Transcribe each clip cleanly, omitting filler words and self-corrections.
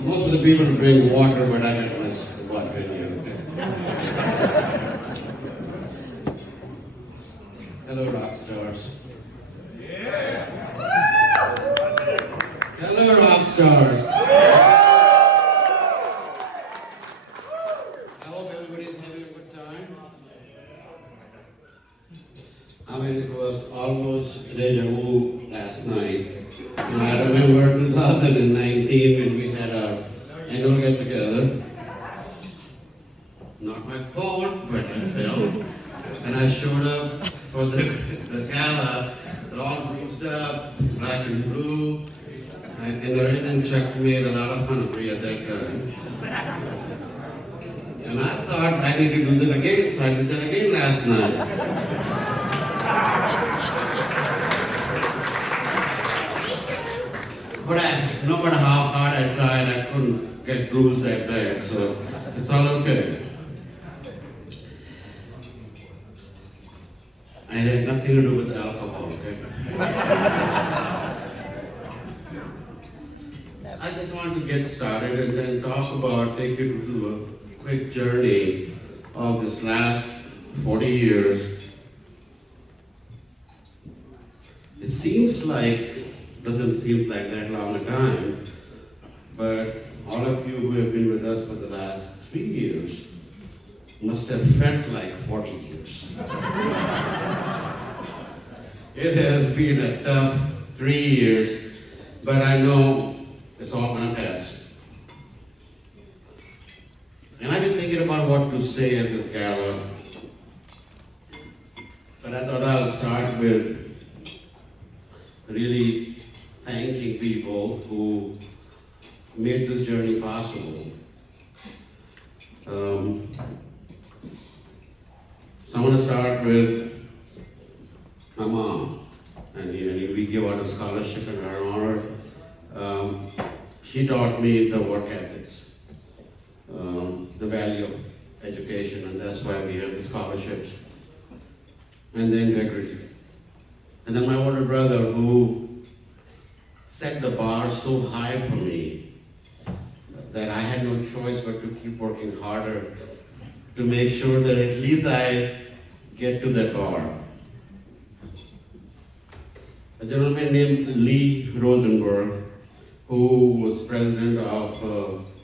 Most of the people drink water, but I got my vodka here, okay? Hello, rock stars. Hello, rock stars. I hope everybody's having a good time. I mean, it was almost deja vu last night. And I remember 2019 when we had our annual get together. Not my fault, but I fell. And I showed up for the gala, all greased up, black and blue. And the Indian Chuck made a lot of fun of me at that time. And I thought I need to do that again, so I did that again last night. But no matter how hard I tried, I couldn't get bruised that bad, so it's all okay. And it had nothing to do with alcohol, okay? I just want to get started and then talk about, take you to a quick journey of this last 40 years. It seems like, doesn't seem like that long a time, but all of you who have been with us for the last 3 years must have felt like 40 years. It has been a tough 3 years, but I know it's all gonna pass. And I've been thinking about what to say at this gala, but I thought I'll start with really thanking people who made this journey possible. So I'm going to start with my mom, and we give out a scholarship in her honor. She taught me the work ethics, the value of education, and that's why we have the scholarships, and the integrity. And then my older brother, who set the bar so high for me that I had no choice but to keep working harder to make sure that at least I get to that bar. A gentleman named Lee Rosenberg, who was president of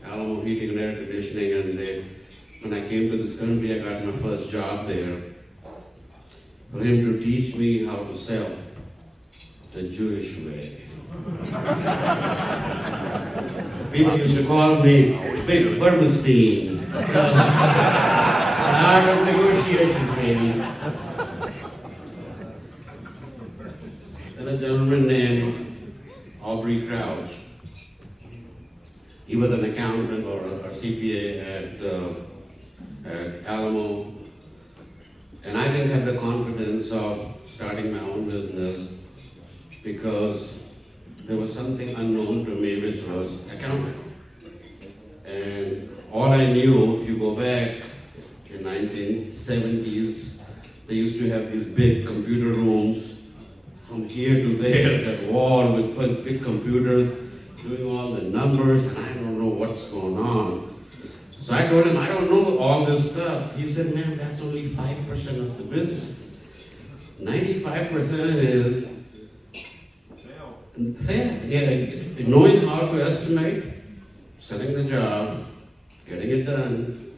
Alamo Heating and Air Conditioning, and when I came to this country, I got my first job there. For him to teach me how to sell the Jewish way. People used to call me Big Verma. The art of negotiations, baby. And a gentleman named Aubrey Crouch. He was an accountant or a CPA at Alamo. And I didn't have the confidence of starting my own business because there was something unknown to me, which was accounting. And all I knew, if you go back in 1970s, they used to have these big computer rooms from here to there, that wall with big computers, doing all the numbers, and I don't know what's going on. So I told him, I don't know all this stuff. He said, man, that's only 5% of the business. 95% is knowing how to estimate, selling the job, getting it done,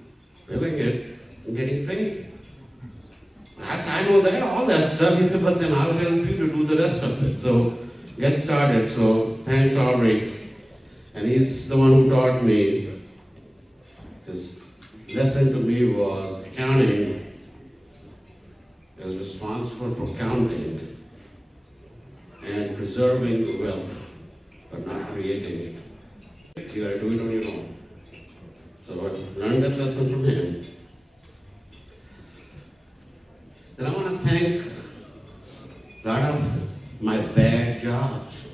billing it, and getting paid. I know that, all that stuff, he said, but then I'll help you to do the rest of it. So get started. So thanks, Aubrey. And he's the one who taught me. His lesson to me was accounting is responsible for counting and preserving the wealth, but not creating it. You gotta do it on your own. So I learned that lesson from him. Then I want to thank a lot of my bad jobs.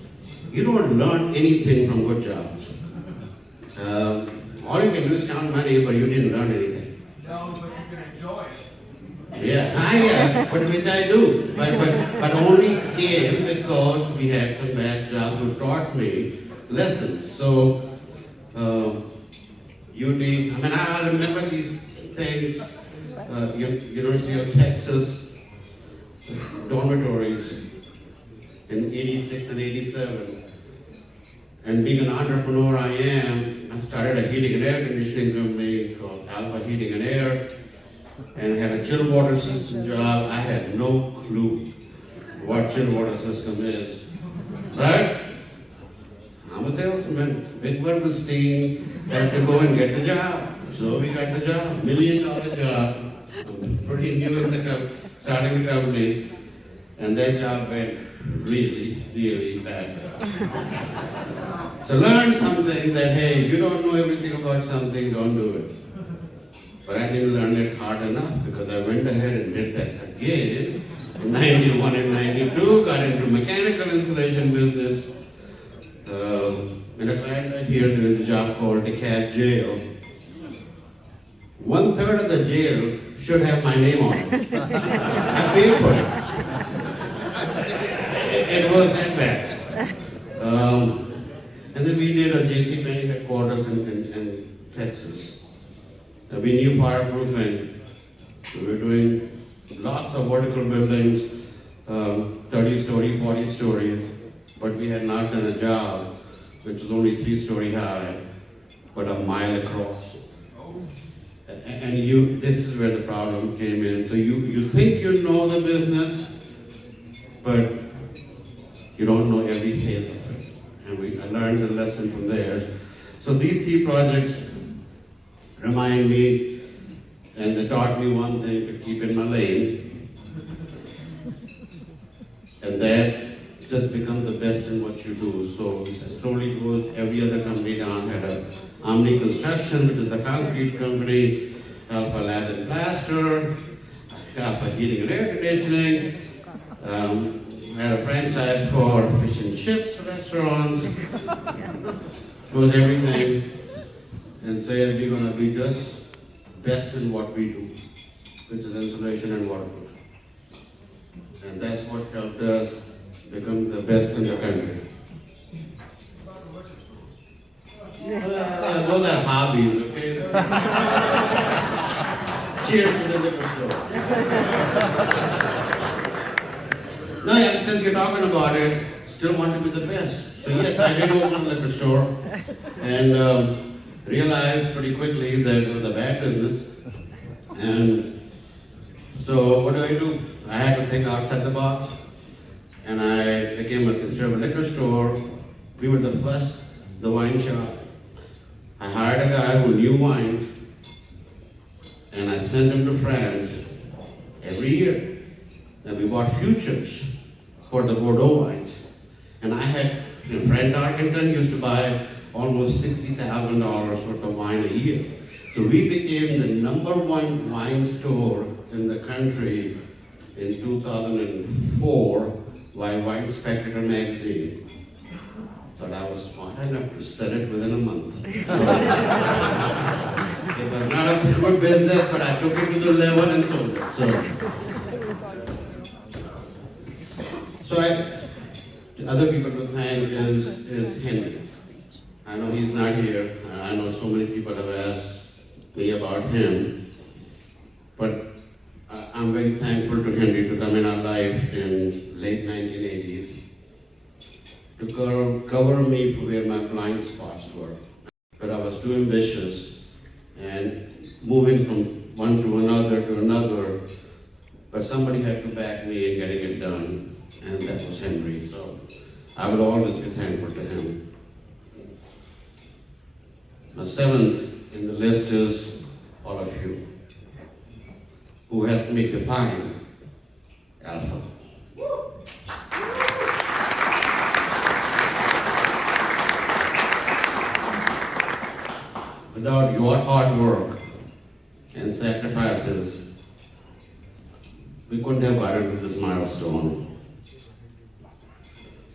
You don't learn anything from good jobs. All you can do is count money, but you didn't learn anything. No, but you can enjoy it. Yeah, but which I do. But only came because we had some bad jobs who taught me lessons. So I remember these things, University of Texas dormitories in 86 and 87. And being an entrepreneur I started a heating and air conditioning company called Alpha Heating and Air, and had a chill water system job. I had no clue what chill water system is. But I'm a salesman. Vic Verma had to go and get the job. So we got the job, $1 million job. I'm pretty new in starting the company, and that job went really, really bad. So learn something that, hey, you don't know everything about something, don't do it. But I didn't learn it hard enough because I went ahead and did that again in 91 and 92, got into mechanical insulation business. In Atlanta here, there is a job called DeKalb Jail. 1/3 of the jail should have my name on it. I paid for it. It was that bad. And then we did a JCPenney headquarters in Texas. We knew fireproofing. We were doing lots of vertical buildings, 30 story, 40 stories, but we had not done a job which was only 3-story high, but a mile across. And this is where the problem came in. So you think you know the business, but you don't know every phase of it. And I learned the lesson from there. So these 3 projects remind me, and they taught me one thing: to keep in my lane. And that just become the best in what you do. So I slowly closed every other company down. Had a Omni Construction, which is the concrete company, Alpha Lath and Plaster, Alpha Heating and Air Conditioning. Had a franchise for fish and chips restaurants. Closed everything and said we're going to be just best in what we do, which is insulation and waterproof. And that's what helped us become the best in the country. Those are hobbies, okay? Cheers to the liquor store. No, yeah, since you're talking about it, still want to be the best. So yes, I did open a liquor store and realized pretty quickly that it was a bad business. And so what do? I had to think outside the box, and I became instead of a liquor store, we were the wine shop. I hired a guy who knew wines, and I sent him to France every year. And we bought futures for the Bordeaux wines. And I had, Brent Arlington used to buy almost $60,000 worth of wine a year. So we became the #1 wine store in the country in 2004 by Wine Spectator magazine. But I was smart enough to sell it within a month. So, it was not a good business, but I took it to the level and sold it. So other people to thank is Henry. I know he's not here. I know so many people have asked me about him. But I'm very thankful to Henry to come in our life in late 1980s to cover me for where my blind spots were. But I was too ambitious and moving from one to another, but somebody had to back me in getting it done, and that was Henry. So I will always be thankful to him. The 7th in the list is all of you who helped me define Alpha. Without your hard work and sacrifices, we couldn't have gotten to this milestone.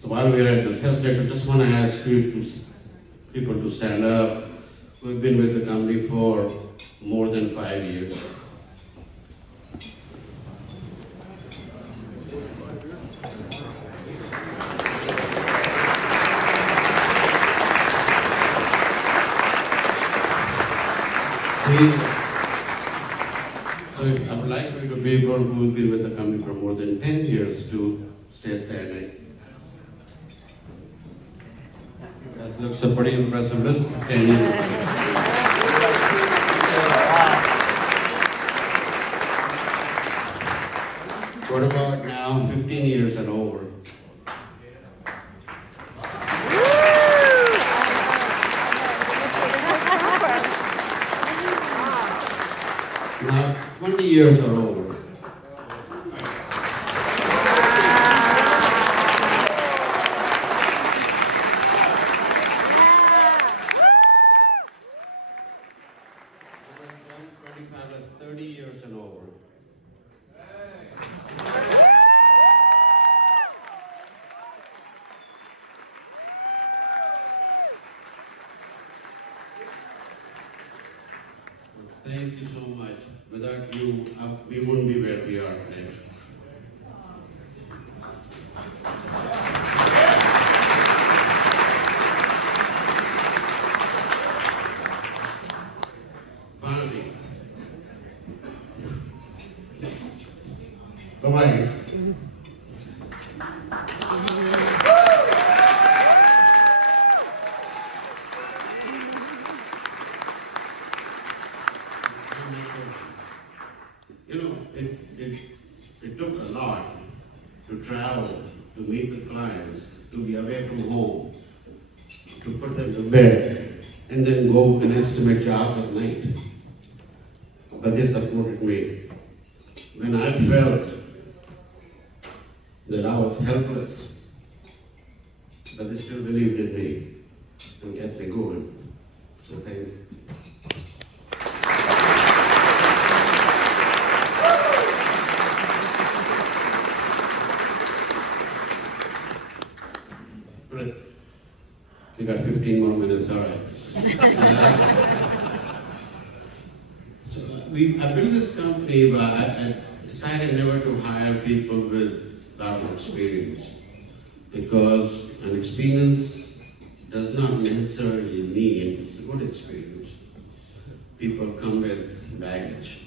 So while we're at the subject, I just want to ask people to stand up. We've been with the company for more than 5 years. So I would like for you to people who've been with the company for more than 10 years to stay standing. That looks a pretty impressive list, 10 years. What about now, 15 years and over? Now, 20 years or over. That's 30 years and over. Thank you so much. Without you, we wouldn't be where we are today. Finally. Bye-bye. You know, it took a lot to travel, to meet with clients, to be away from home, to put them to bed, and then go and estimate jobs at night. But they supported me. When I felt that I was helpless, but they still believed in me and kept me going. So thank you. We got 15 more minutes, all right. I built this company, but I decided never to hire people with lot of experience, because an experience does not necessarily mean it's a good experience. People come with baggage,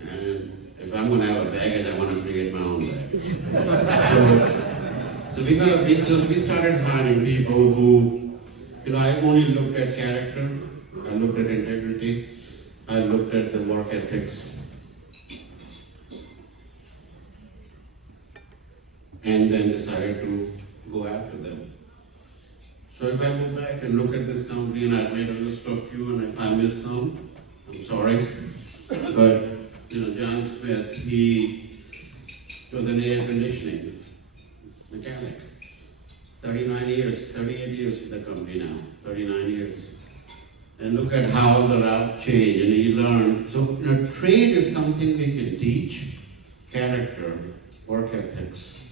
and if I'm going to have a baggage, I want to create my own baggage. So we started hiring people who, I only looked at character, I looked at integrity, I looked at the work ethics. And then decided to go after them. So if I go back and look at this company, and I've made a list of few, and if I miss some, I'm sorry. But, John Smith, he was an air conditioning mechanic. 38 years with the company now, 39 years. And look at how the route changed, and he learned. So, trade is something we can teach, character, work ethics.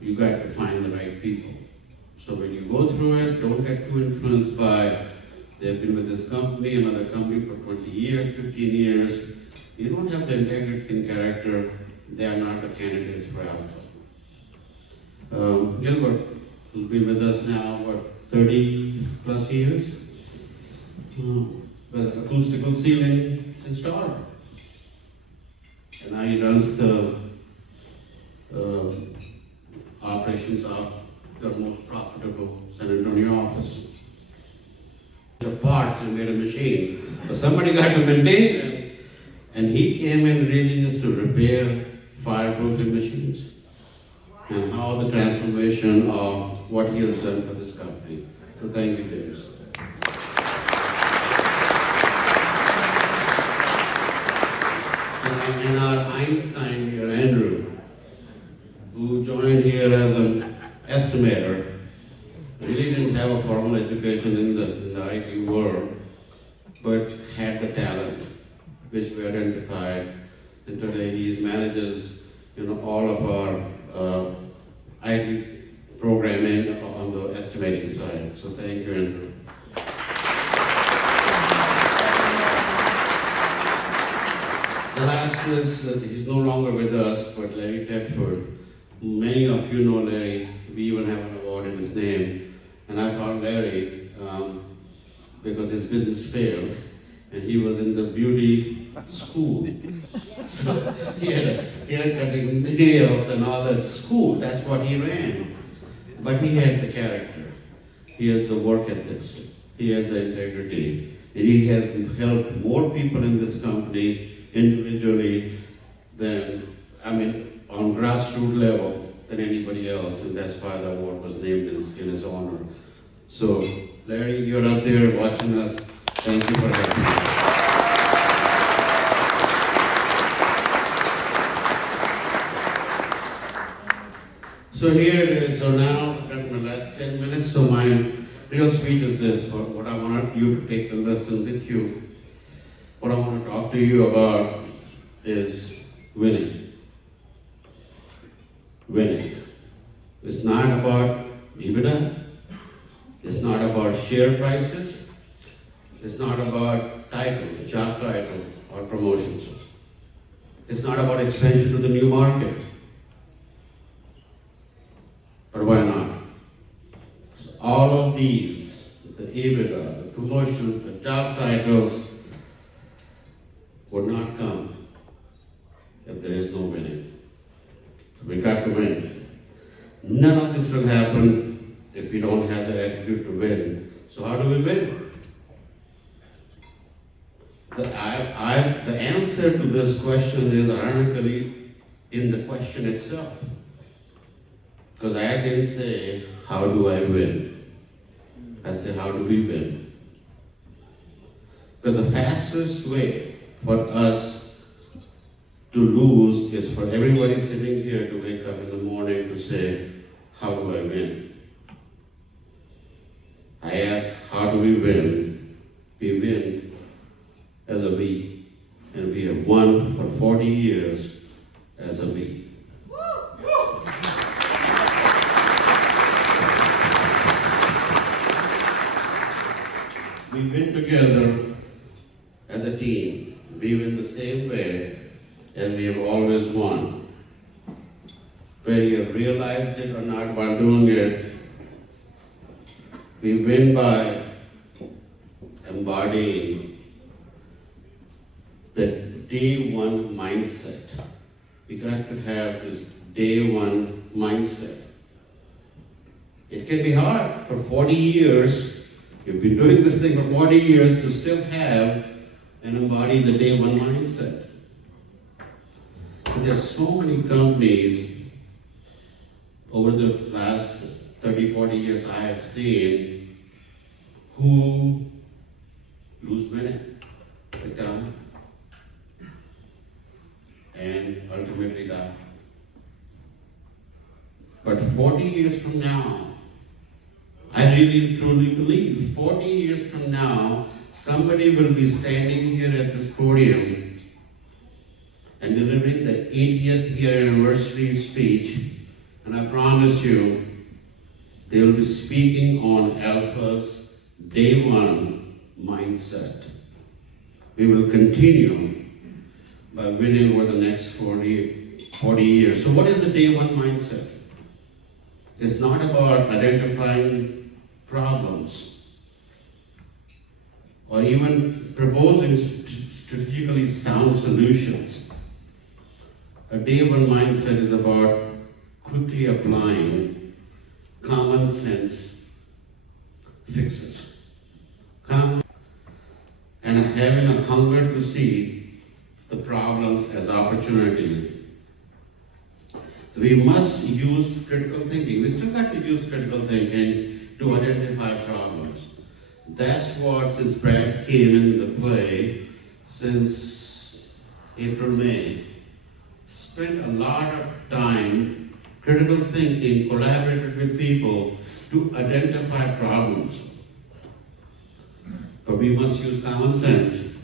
You got to find the right people. So when you go through it, don't get too influenced by, they've been with this company, another company for 20 years, 15 years. You don't have the integrity and character, they are not the candidates for Alpha. Gilbert, who's been with us now, 30 plus years? With acoustical ceiling installer. And now he runs the operations of the most profitable San Antonio office. The parts and made a machine. But somebody got to maintain them. And he came in really just to repair fireproofing machines. And how the transformation of what he has done for this company. So thank you, James. And our Einstein here, Andrew, who joined here as an estimator, really didn't have a formal education in the IT world, but had the talent, which we identified. And today he manages, all of our IT programming on the estimating side. So thank you, Andrew. The last is, he's no longer with us, but Larry Tedford. Many of you know Larry. We even have an award in his name. And I found Larry because his business failed. and he was in the beauty school. So he had haircutting nails and all that school. That's what he ran. But he had the character. He had the work ethics. He had the integrity. And he has helped more people in this company individually than, on grassroots level than anybody else. And that's why the award was named in his honor. So, Larry, you're out there watching us. Thank you for helping us. So here it is. So now, I've got my last 10 minutes. So my real speech is this. What I want you to take the lesson with you. What I want to talk to you about is winning. Winning. It's not about EBITDA. It's not about share prices. It's not about title, job title, or promotions. It's not about expansion to the new market. But why not? So all of these, the EBITDA, the promotions, the job titles, would not come if there is no winning. So we got to win. None of this will happen if we don't have the attitude to win. So how do we win? The answer to this question is ironically in the question itself. Because I didn't say, how do I win? I said, how do we win? Because the fastest way for us to lose is for everybody sitting here to wake up in the morning to say, how do I win? I ask, how do we win? We win as a we, and we have won for 40 years as a we. We win together as a team. We win the same way as we have always won. Whether you have realized it or not while doing it, we win by embodying the day one mindset. We got to have this day one mindset. It can be hard for 40 years. You've been doing this thing for 40 years to still have and embody the day one mindset. But there's so many companies over the last 30, 40 years I have seen who lose winning, break down, and ultimately die. But 40 years from now, I really truly believe 40 years from now, somebody will be standing here at this podium and delivering the 80th year anniversary speech, and I promise you, they will be speaking on Alpha's day one mindset. We will continue by winning over the next 40 years. So what is the day one mindset? It's not about identifying problems or even proposing strategically sound solutions. A day one mindset is about quickly applying common sense fixes. And having a hunger to see the problems as opportunities. So we must use critical thinking. We still got to use critical thinking to identify problems. That's what, since Brad came into the play, since April, May, spent a lot of time critical thinking, collaborated with people to identify problems. But we must use common sense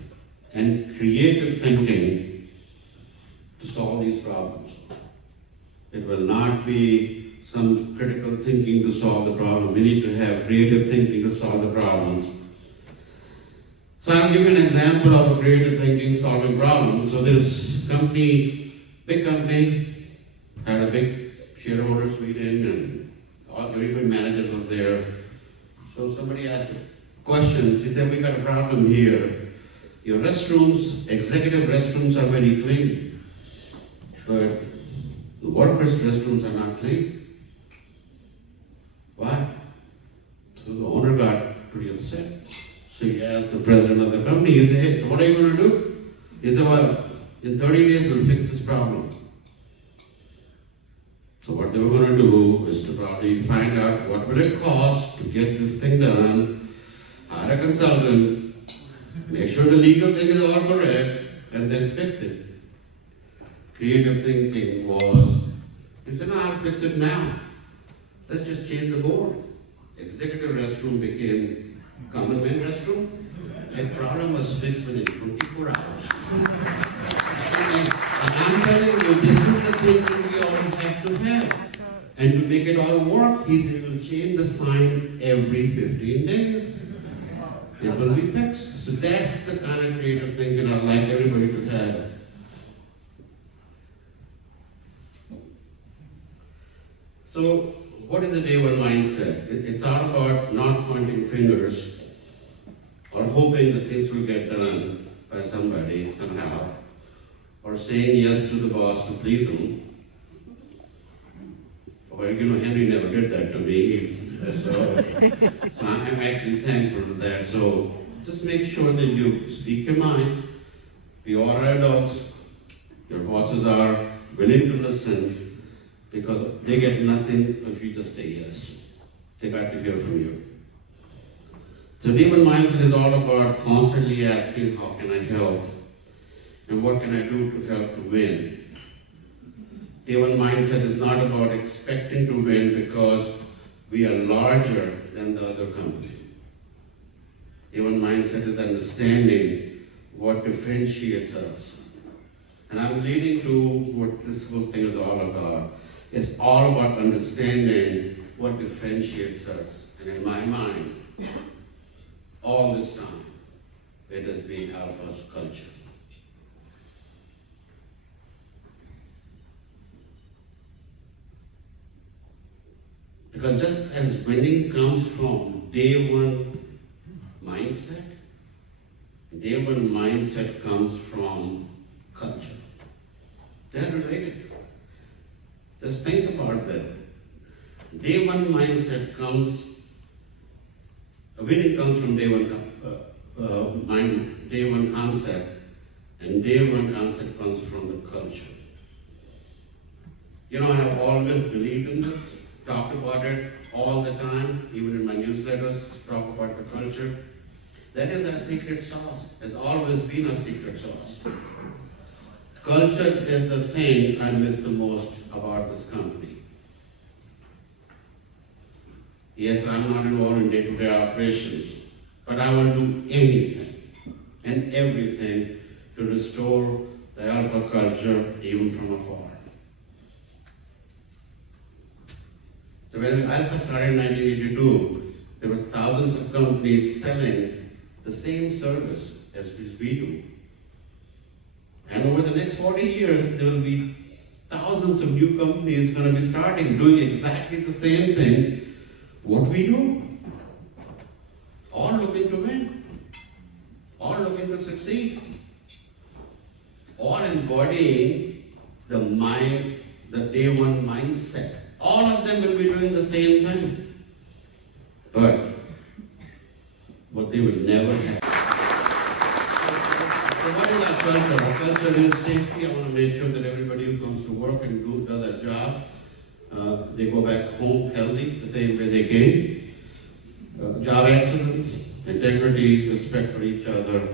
and creative thinking to solve these problems. It will not be some critical thinking to solve the problem. We need to have creative thinking to solve the problems. So I'll give you an example of a creative thinking solving problems. So this company, big company, had a big shareholders meeting and every manager was there. So somebody asked a question. He said, we got a problem here. Your restrooms, executive restrooms are very clean, but the workers' restrooms are not clean. Why? So the owner got pretty upset. So he asked the president of the company, he said, hey, so what are you going to do? He said, well, in 30 days we'll fix this problem. So what they were going to do is to probably find out what will it cost to get this thing done, hire a consultant, make sure the legal thing is all correct, and then fix it. Creative thinking was, he said, no, I'll fix it now. Let's just change the board. Executive restroom became common man restroom. And problem was fixed within 24 hours. And I'm telling you, this is the thinking we all have to have. And to make it all work, he said, we'll change the sign every 15 days. It will be fixed. So that's the kind of creative thinking I'd like everybody to have. So, what is the day one mindset? It's all about not pointing fingers or hoping that things will get done by somebody somehow, or saying yes to the boss to please him. Well, Henry never did that to me. So I'm actually thankful for that. So just make sure that you speak your mind. We all are adults. Your bosses are willing to listen because they get nothing if you just say yes. They got to hear from you. So day one mindset is all about constantly asking, how can I help? And what can I do to help to win? Day one mindset is not about expecting to win because we are larger than the other company. Day one mindset is understanding what differentiates us. And I'm leading to what this whole thing is all about. It's all about understanding what differentiates us. And in my mind, all this time, it has been Alpha's culture. Because just as winning comes from day one mindset comes from culture. They're related. Just think about that. Day one mindset comes, winning comes from day one concept, and day one concept comes from the culture. I have always believed in this, talked about it all the time, even in my newsletters, talk about the culture. That is our secret sauce, has always been our secret sauce. Culture is the thing I miss the most about this company. Yes, I'm not involved in day-to-day operations, but I will do anything and everything to restore the Alpha culture even from afar. So when Alpha started in 1982, there were thousands of companies selling the same service as we do. And over the next 40 years, there will be thousands of new companies going to be starting, doing exactly the same thing what we do. All looking to win. All looking to succeed. All embodying the day one mindset. All of them will be doing the same thing. But what they will never have. So what is our culture? Our culture is safety. I want to make sure that everybody who comes to work and does their job, they go back home healthy, the same way they came. Job excellence, integrity, respect for each other,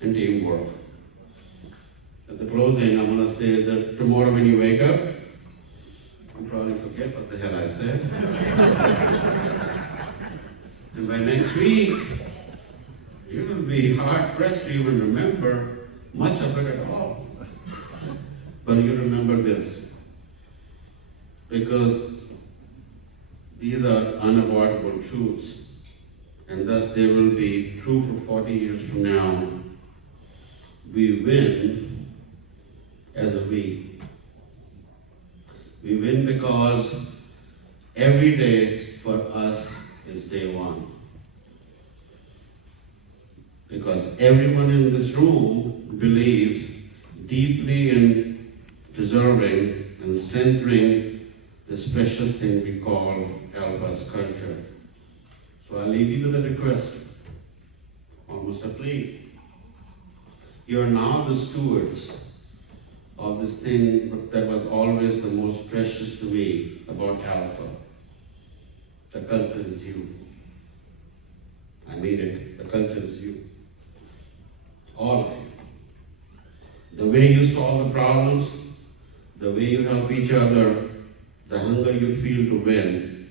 and teamwork. At the closing, I'm going to say that tomorrow when you wake up, you'll probably forget what the hell I said. And by next week, you will be hard-pressed to even remember much of it at all. But you remember this. Because these are unavoidable truths. And thus they will be true for 40 years from now. We win as a we. We win because every day for us is day one. Because everyone in this room believes deeply in preserving and strengthening this precious thing we call Alpha's culture. So I leave you with a request, almost a plea. You are now the stewards of this thing that was always the most precious to me about Alpha. The culture is you. I mean it, the culture is you. All of you. The way you solve the problems, the way you help each other, the hunger you feel to win,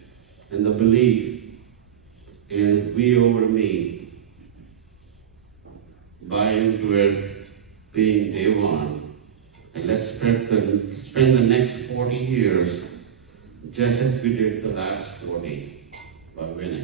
and the belief in we over me, buy into it being day one, and let's spend the next 40 years just as we did the last 40 by winning.